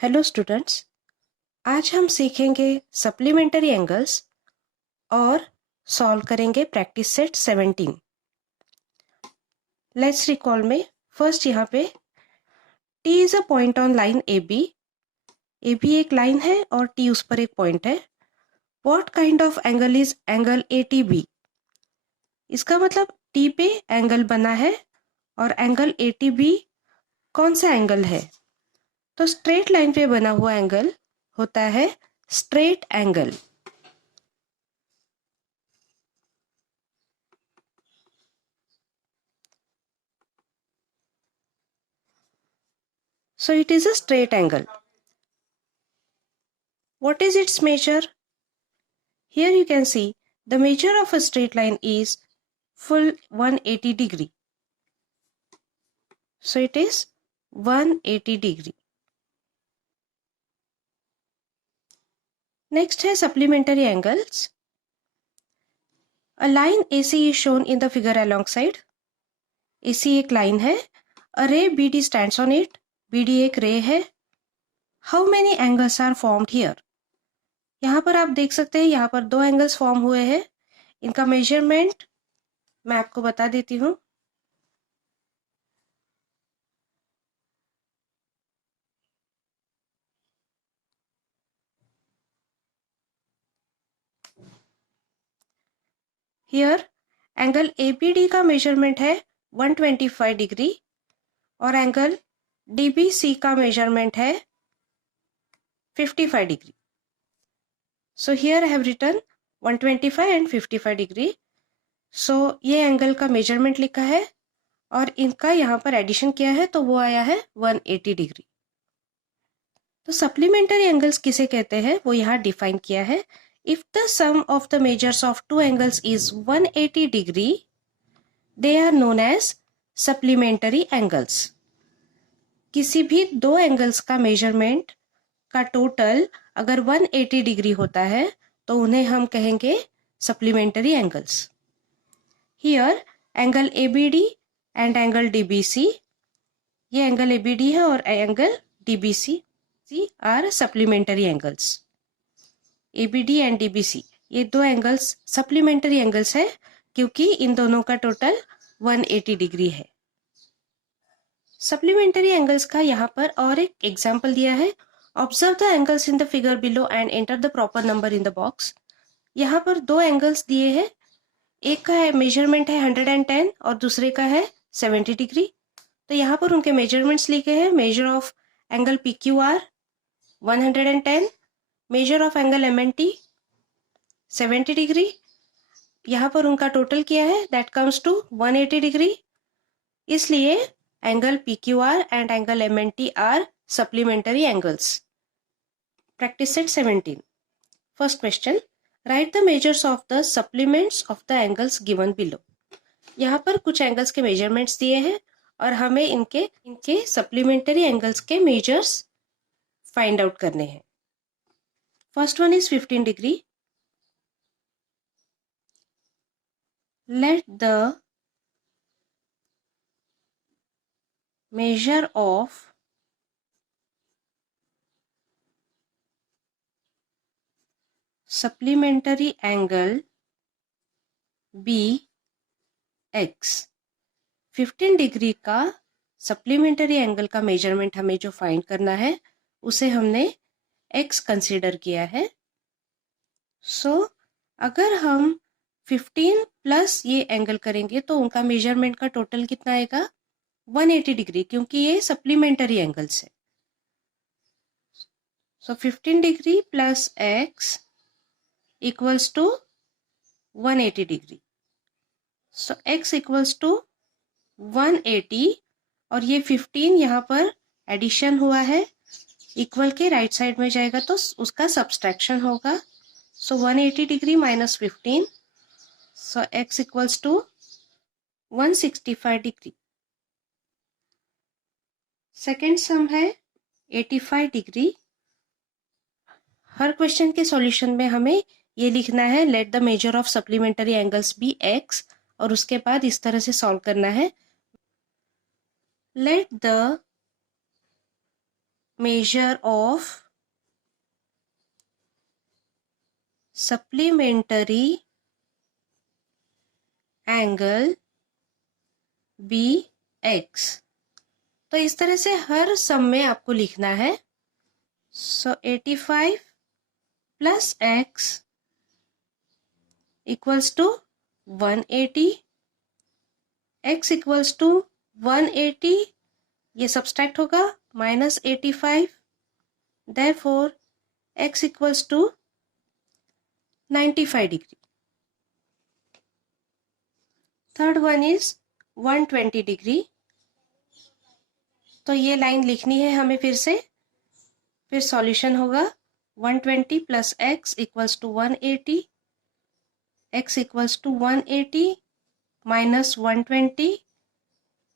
Hello students, आज हम सीखेंगे सप्लीमेंट्री एंगल्स और सॉल्व करेंगे प्रैक्टिस सेट 17। लेट्स रिकॉल में फर्स्ट यहाँ पे T is a point on line AB एक लाइन है और T उस पर एक पॉइंट है। What kind of angle is angle ATB? इसका मतलब T पे एंगल बना है और एंगल ATB कौन सा एंगल है? तो स्ट्रेट लाइन पे बना हुआ एंगल होता है straight angle. So it is a straight angle. What is its measure? Here you can see the measure of a straight line is full 180 degree. So it is 180 degree. Next है supplementary angles. A line AC is shown in the figure alongside. AC एक line है. A ray BD stands on it. BD एक ray है. How many angles are formed here? यहाँ पर आप देख सकते हैं, यहाँ पर दो एंगल्स फॉर्म हुए हैं. इनका मेजरमेंट मैं आपको बता देती हूँ. हियर एंगल ABD का मेजरमेंट है 125 डिग्री और एंगल DBC का मेजरमेंट है 55 degree. So here I have written 125 and 55 degree. So ये एंगल का मेजरमेंट लिखा है और इनका यहाँ पर एडिशन किया है तो वो आया है 180 डिग्री. तो सप्लीमेंट्री एंगल्स किसे कहते हैं वो यहाँ डिफाइन किया है. If the sum of the measures of two angles is 180 degree, they are known as supplementary angles. किसी भी दो एंगल्स का मेजरमेंट का टोटल अगर 180 डिग्री होता है तो उन्हें हम कहेंगे supplementary angles. Here angle ABD and angle DBC, ये एंगल ABD है और angle DBC are supplementary angles. ABD and DBC ये दो एंगल्स सप्लीमेंट्री एंगल्स है क्योंकि इन दोनों का टोटल 180 डिग्री है. सप्लीमेंट्री एंगल्स का यहाँ पर और एक एग्जाम्पल दिया है. Observe the angles in the figure below and enter the proper number in the box. यहाँ पर दो एंगल्स दिए हैं. एक का है मेजरमेंट है 110 और दूसरे का है 70 डिग्री. तो यहाँ पर उनके मेजरमेंट्स लिखे हैं. Measure of angle PQR 110, measure of angle MNT 70 degree. यहाँ पर उनका टोटल किया है दैट कम्स टू 180 डिग्री. इसलिए angle PQR and angle MNT are supplementary angles. Practice set 17. First question, write the measures of the supplements of the angles given below. यहाँ पर कुछ angles के मेजरमेंट्स दिए हैं और हमें इनके सप्लीमेंट्री एंगल्स के मेजर्स फाइंड आउट करने हैं. First one is 15 degree. Let the measure of supplementary angle be x. 15 degree का सप्लीमेंट्री एंगल का मेजरमेंट हमें जो फाइंड करना है उसे हमने x कंसीडर किया है. सो अगर हम 15 प्लस ये एंगल करेंगे तो उनका मेजरमेंट का टोटल कितना आएगा 180 डिग्री क्योंकि ये सप्लीमेंट्री एंगल्स है. So 15 degree plus x equals to 180 degree. So x equals to 180 और ये 15 यहाँ पर एडिशन हुआ है, इक्वल के राइट साइड में जाएगा तो उसका सब्सट्रैक्शन होगा. So 180 degree minus 15, so x equals to 165 degree. Second sum है 85 डिग्री. हर क्वेश्चन के सॉल्यूशन में हमें ये लिखना है let the measure of supplementary angles be x और उसके बाद इस तरह से सॉल्व करना है. Let the measure of supplementary angle BX। तो इस तरह से हर सम में आपको लिखना है। So 85 plus x equals to 180, x equals to 180, ये सब्सट्रैक्ट होगा -85, therefore x equals to 95 degree. Third one is 120 degree. तो ये लाइन लिखनी है हमें फिर से। फिर सॉल्यूशन होगा 120 plus x equals to 180, x equals to 180 minus 120,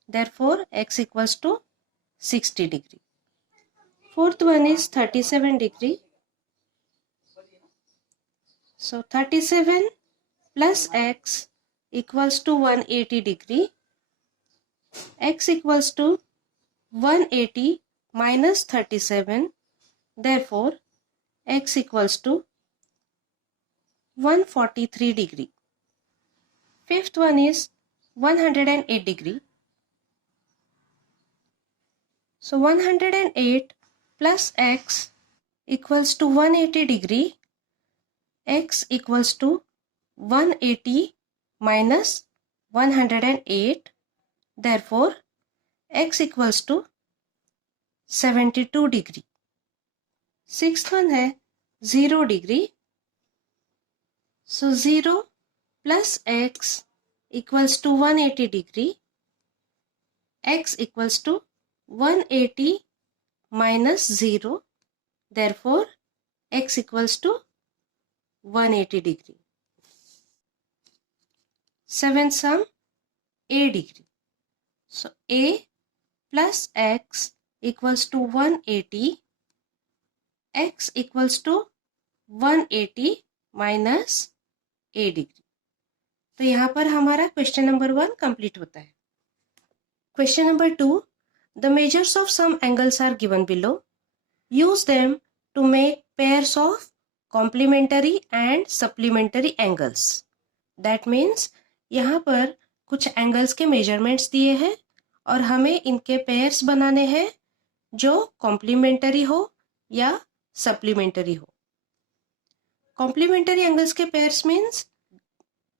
therefore x equals to 60 degree. Fourth one is 37 degree. So 37 plus x equals to 180 degree, x equals to 180 minus 37, therefore x equals to 143 degree. Fifth one is 108 degree. So 108 plus x equals to 180 degree, x equals to 180 minus 108, therefore x equals to 72 degree. Sixth one है 0 degree. So 0 plus x equals to 180 degree, x equals to 180 minus 0, therefore x equals to 180 degree. Seventh sum, a degree. So a plus x equals to 180, x equals to 180 minus a degree. तो यहाँ पर हमारा question number 1 complete होता है। Question number 2, the measures of some angles are given below. Use them to make pairs of complementary and supplementary angles. That means यहाँ पर कुछ angles के मेजरमेंट्स दिए हैं और हमें इनके पेयर्स बनाने हैं जो कॉम्प्लीमेंटरी हो या सप्लीमेंटरी हो। कॉम्प्लीमेंटरी एंगल्स के पेयर्स मीन्स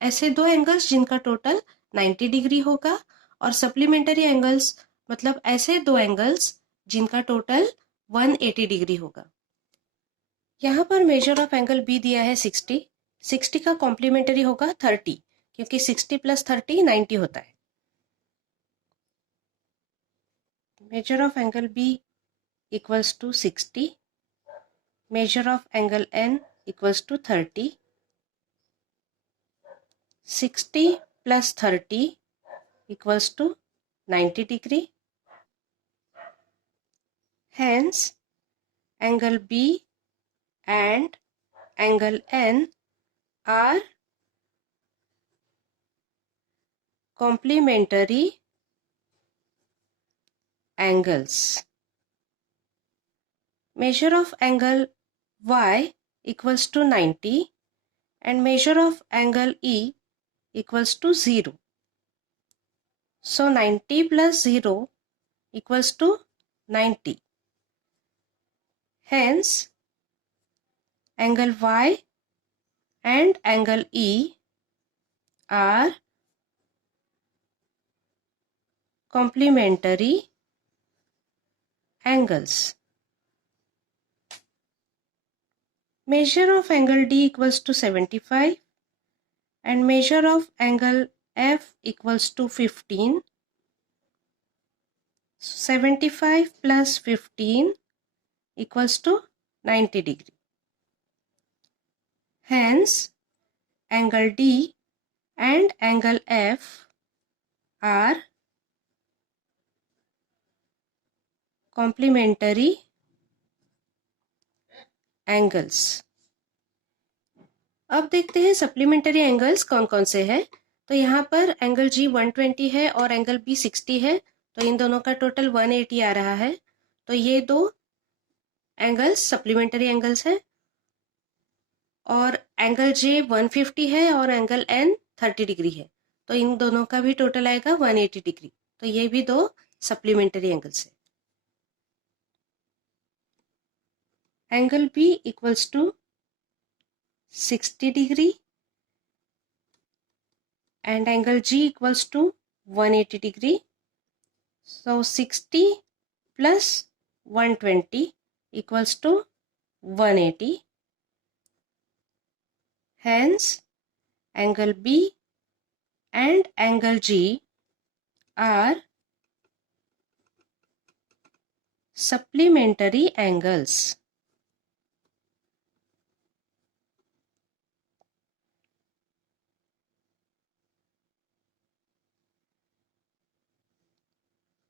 ऐसे दो एंगल्स जिनका टोटल 90 डिग्री होगा, और सप्लीमेंटरी एंगल्स मतलब ऐसे दो एंगल्स जिनका टोटल 180 डिग्री होगा। यहाँ पर मेजर ऑफ एंगल बी दिया है 60, 60 का कॉम्प्लीमेंटरी होगा 30, क्योंकि 60 प्लस 30 90 होता है। Measure of angle B equals to 60, measure of angle N equals to 30, 60 plus 30 equals to 90 degree. Hence, angle B and angle N are complementary angles. Measure of angle Y equals to 90 and measure of angle E equals to 0. So 90 plus 0 equals to 90. Hence, angle Y and angle E are complementary angles. Measure of angle D equals to 75 and measure of angle F equals to 15. 75 plus 15 equals to 90 degree. Hence, angle D and angle F are complementary angles. अब देखते हैं supplementary angles कौन कौन से हैं। तो यहाँ पर एंगल G 120 है और एंगल B 60 है, तो इन दोनों का टोटल 180 आ रहा है। तो ये दो एंगल्स सप्लीमेंट्री एंगल्स हैं, और एंगल जे 150 है और एंगल एन 30 डिग्री है, तो इन दोनों का भी टोटल आएगा 180 डिग्री। तो ये भी दो सप्लीमेंट्री एंगल्स है। Angle B equals to 60 degree and angle G equals to 180 degree. So 60 plus 120 equals to 180. Hence, angle B and angle G are supplementary angles.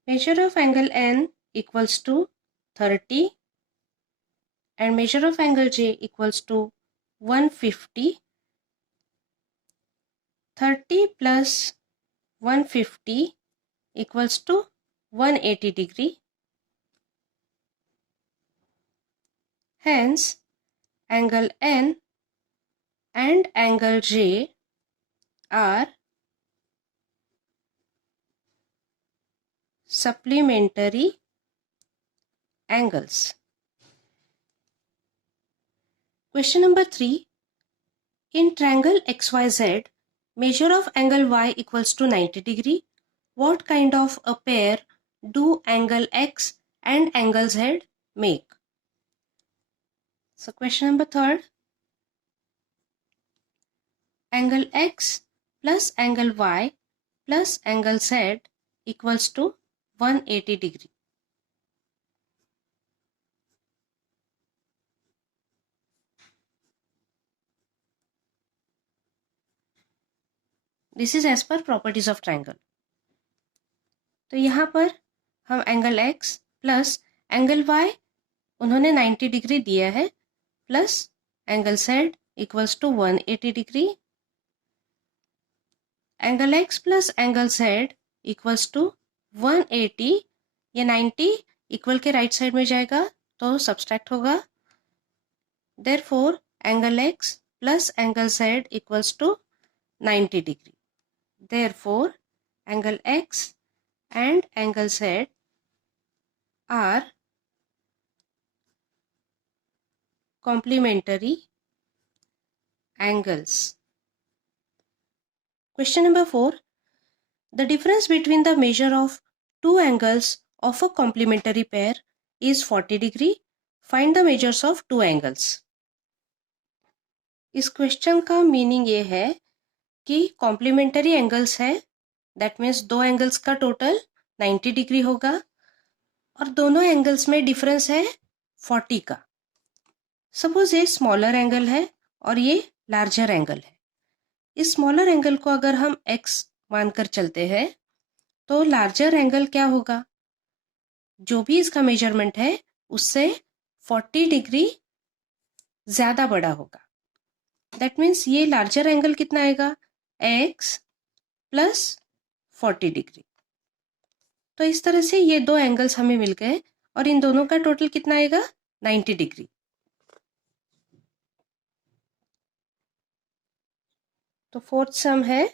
Measure of angle N equals to 30 and measure of angle J equals to 150. 30 plus 150 equals to 180 degree. Hence, angle N and angle J are supplementary angles. Question number 3. In triangle XYZ, measure of angle Y equals to 90 degree. What kind of a pair do angle X and angle Z make? So question number 3. Angle X plus angle Y plus angle Z equals to 180 degree. This is as per properties of triangle. तो यहाँ पर हम angle x plus angle y उन्होंने 90 degree दिया है, plus angle z equals to 180 degree. Angle x plus angle z equals to 180, ये 90 equal के right side में जाएगा तो सब्सट्रैक्ट होगा। Therefore angle x plus angle z equals to 90 degree. Therefore, angle X and angle Z are complementary angles. Question number 4. The difference between the measure of two angles of a complementary pair is 40 degree. Find the measures of two angles. इस question का meaning ये है कि complementary angles है, that means दो angles का total 90 degree होगा और दोनों एंगल्स में डिफरेंस है 40 का। सपोज ये स्मॉलर एंगल है और ये लार्जर एंगल है। इस स्मॉलर एंगल को अगर हम x मानकर चलते हैं तो लार्जर एंगल क्या होगा, जो भी इसका मेजरमेंट है उससे 40 डिग्री ज़्यादा बड़ा होगा। दैट मीन्स ये लार्जर एंगल कितना आएगा, x प्लस 40 डिग्री। तो इस तरह से ये दो एंगल्स हमें मिल गए और इन दोनों का टोटल कितना आएगा, 90 डिग्री। तो फोर्थ सम है,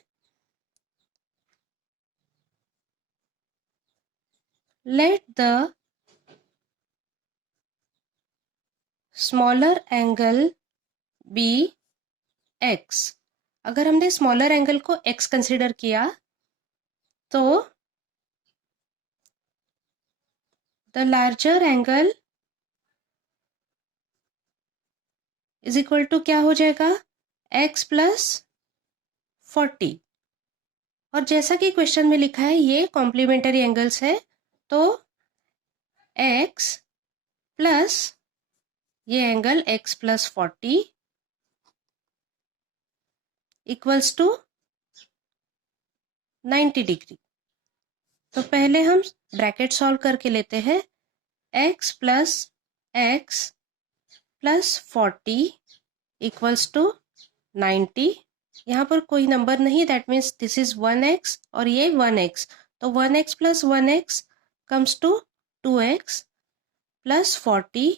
let the smaller angle be x। अगर हमने स्मॉलर एंगल को x कंसिडर किया तो the larger angle is equal to क्या हो जाएगा, x प्लस 40। और जैसा कि क्वेश्चन में लिखा है ये कॉम्प्लीमेंटरी एंगल्स है, तो x प्लस ये angle x plus 40 equals to 90 degree. तो पहले हम ब्रैकेट सॉल्व करके लेते हैं, x प्लस 40 इक्वल्स टू 90। यहाँ पर कोई नंबर नहीं, that means this is 1x और ये 1x, तो 1x plus 1x comes to 2x plus 40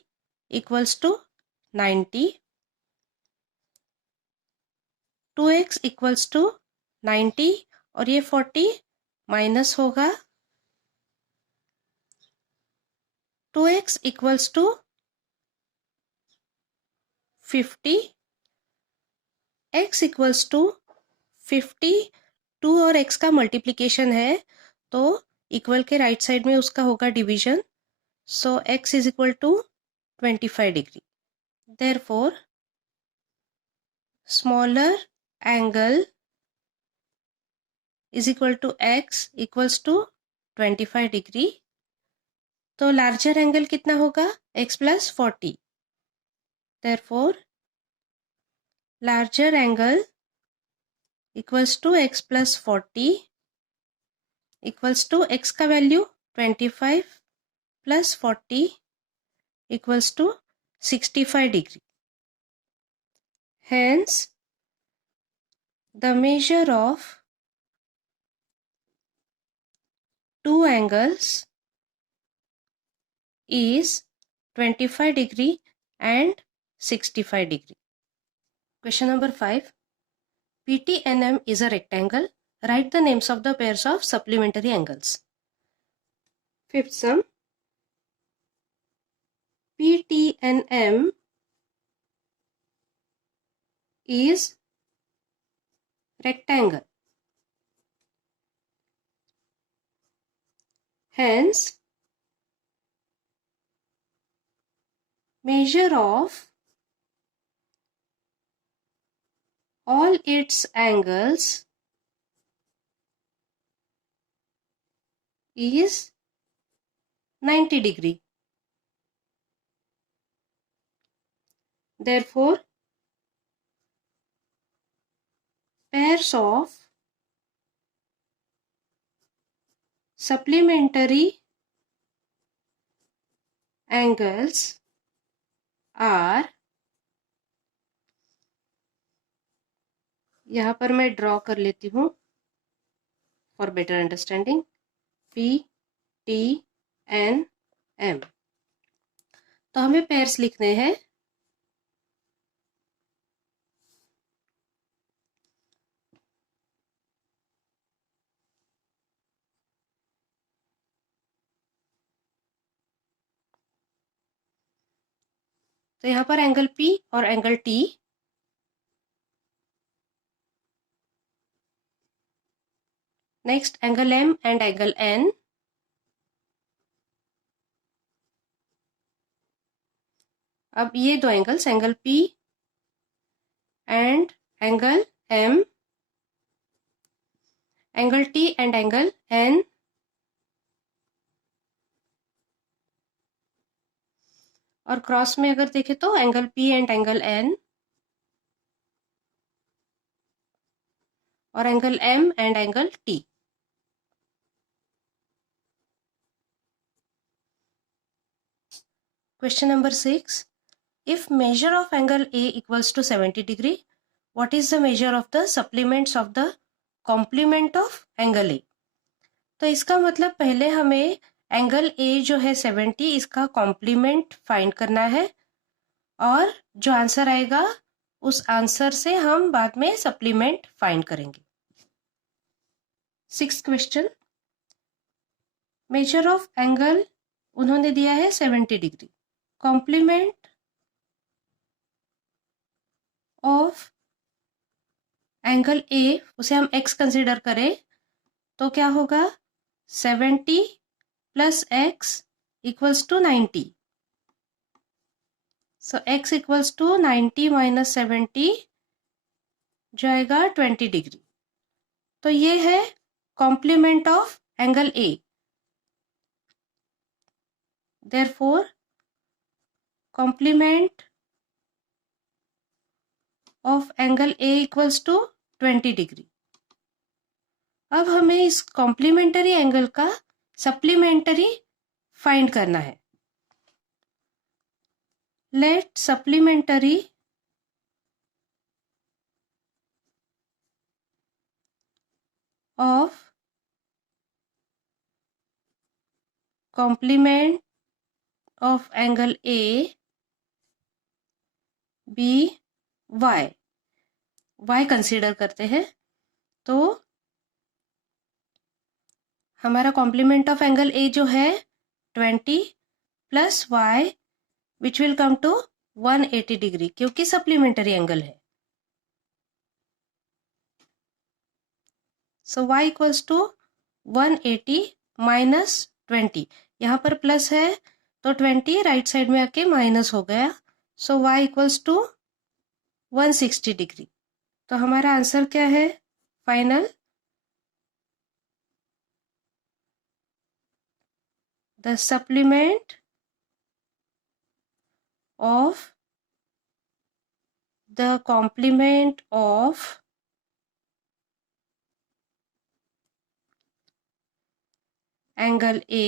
equals to 90, 2x equals to 90 और ये 40 माइनस होगा 2x equals to 50, x equals to 50, 2 और x का मल्टीप्लिकेशन है तो इक्वल के राइट साइड में उसका होगा division, so x is equal to 25 degree. Therefore smaller angle is equal to x equals to 25 degree. तो लार्जर एंगल कितना होगा x plus 40। Therefore larger angle equals to x plus 40 equals to x का value 25 plus 40 equals to 65 degree. Hence, the measure of two angles is 25 degree and 65 degree. Question number 5. PTNM is a rectangle. Write the names of the pairs of supplementary angles. Fifth sum. PTNM is rectangle. Hence, measure of all its angles is 90 degree. Therefore, pairs of supplementary angles are, यहाँ पर मैं draw कर लेती हूँ for better understanding, P, T, N, M। तो हमें pairs लिखने हैं। तो यहाँ पर एंगल P और angle T, next angle M and angle N, अब ये दो angles angle P and angle M, angle T and angle N, और क्रॉस में अगर देखें तो angle P and angle N और angle M and angle T। Question number 6. If measure of angle A equals to 70 degree, what is the measure of the supplements of the complement of angle A? तो इसका मतलब पहले हमें angle A जो है 70, इसका complement find करना है और जो आंसर आएगा उस आंसर से हम बाद में सप्लीमेंट फाइंड करेंगे। 6th question, major of angle उन्होंने दिया है 70 degree, complement of angle A उसे हम x कंसिडर करें तो क्या होगा 70 plus x equals to 90। So x equals to 90 minus 70 जो आएगा 20 डिग्री। तो ये है complement of angle A. Therefore complement of angle A equals to 20 degree. अब हमें इस कॉम्प्लीमेंटरी एंगल का सप्लीमेंटरी फाइंड करना है। Let supplementary of complement of angle A be y, Y consider करते हैं, तो हमारा कॉम्प्लीमेंट ऑफ एंगल ए जो है 20 plus y which will come to 180 degree, क्योंकि सप्लीमेंटरी एंगल है। So y equals to 180 minus 20, यहाँ पर प्लस है तो 20 राइट साइड में आके माइनस हो गया, सो y इक्वल्स टू 160 डिग्री। तो हमारा आंसर क्या है final? The supplement of the complement of angle A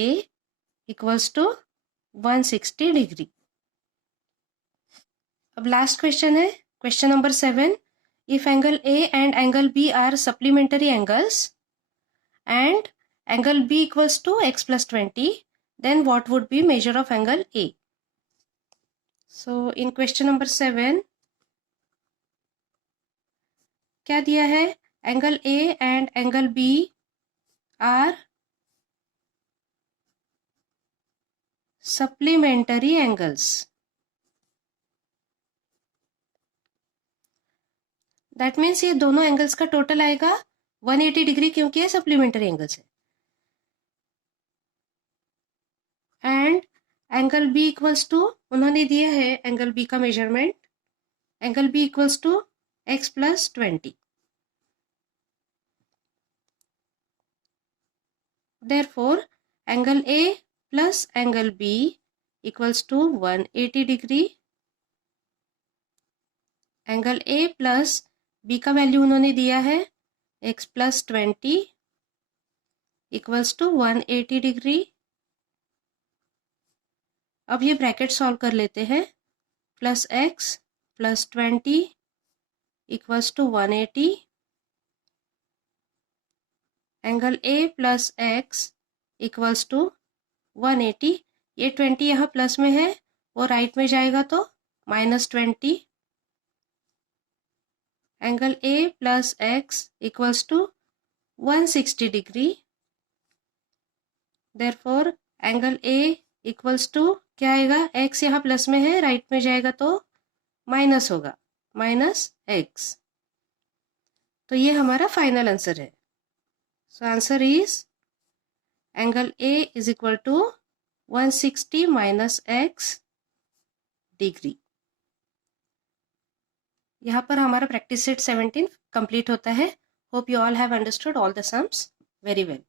equals to 160 degree. अब लास्ट क्वेश्चन है, question number 7। If angle A and angle B are supplementary angles and angle B equals to x plus 20, then what would be measure of angle A? So in question number 7 क्या दिया है? Angle A and angle B are supplementary angles. That means ये दोनों angles का total आएगा 180 degree, क्योंकि ये supplementary angles है। And angle B equals to, उन्होंने दिया है एंगल बी का measurement, angle B equals to x plus 20। Therefore angle A plus angle B equals to 180 degree. Angle A plus B का value उन्होंने दिया है x plus 20 equals to 180 degree. अब ये ब्रैकेट सॉल्व कर लेते हैं। Plus x plus 20 equals to 180, angle A plus x equals to 180। ये 20 यहाँ प्लस में है, वो राइट में जाएगा तो minus 20। Angle A plus x equals to 160 degree. Therefore angle A equals to क्या आएगा? x यहाँ प्लस में है, राइट में जाएगा तो माइनस होगा, माइनस x। तो ये हमारा फाइनल आंसर है। So answer is angle A is equal to 160 minus x degree. यहाँ पर हमारा प्रैक्टिस सेट 17 कंप्लीट होता है। Hope you all have understood all the sums very well.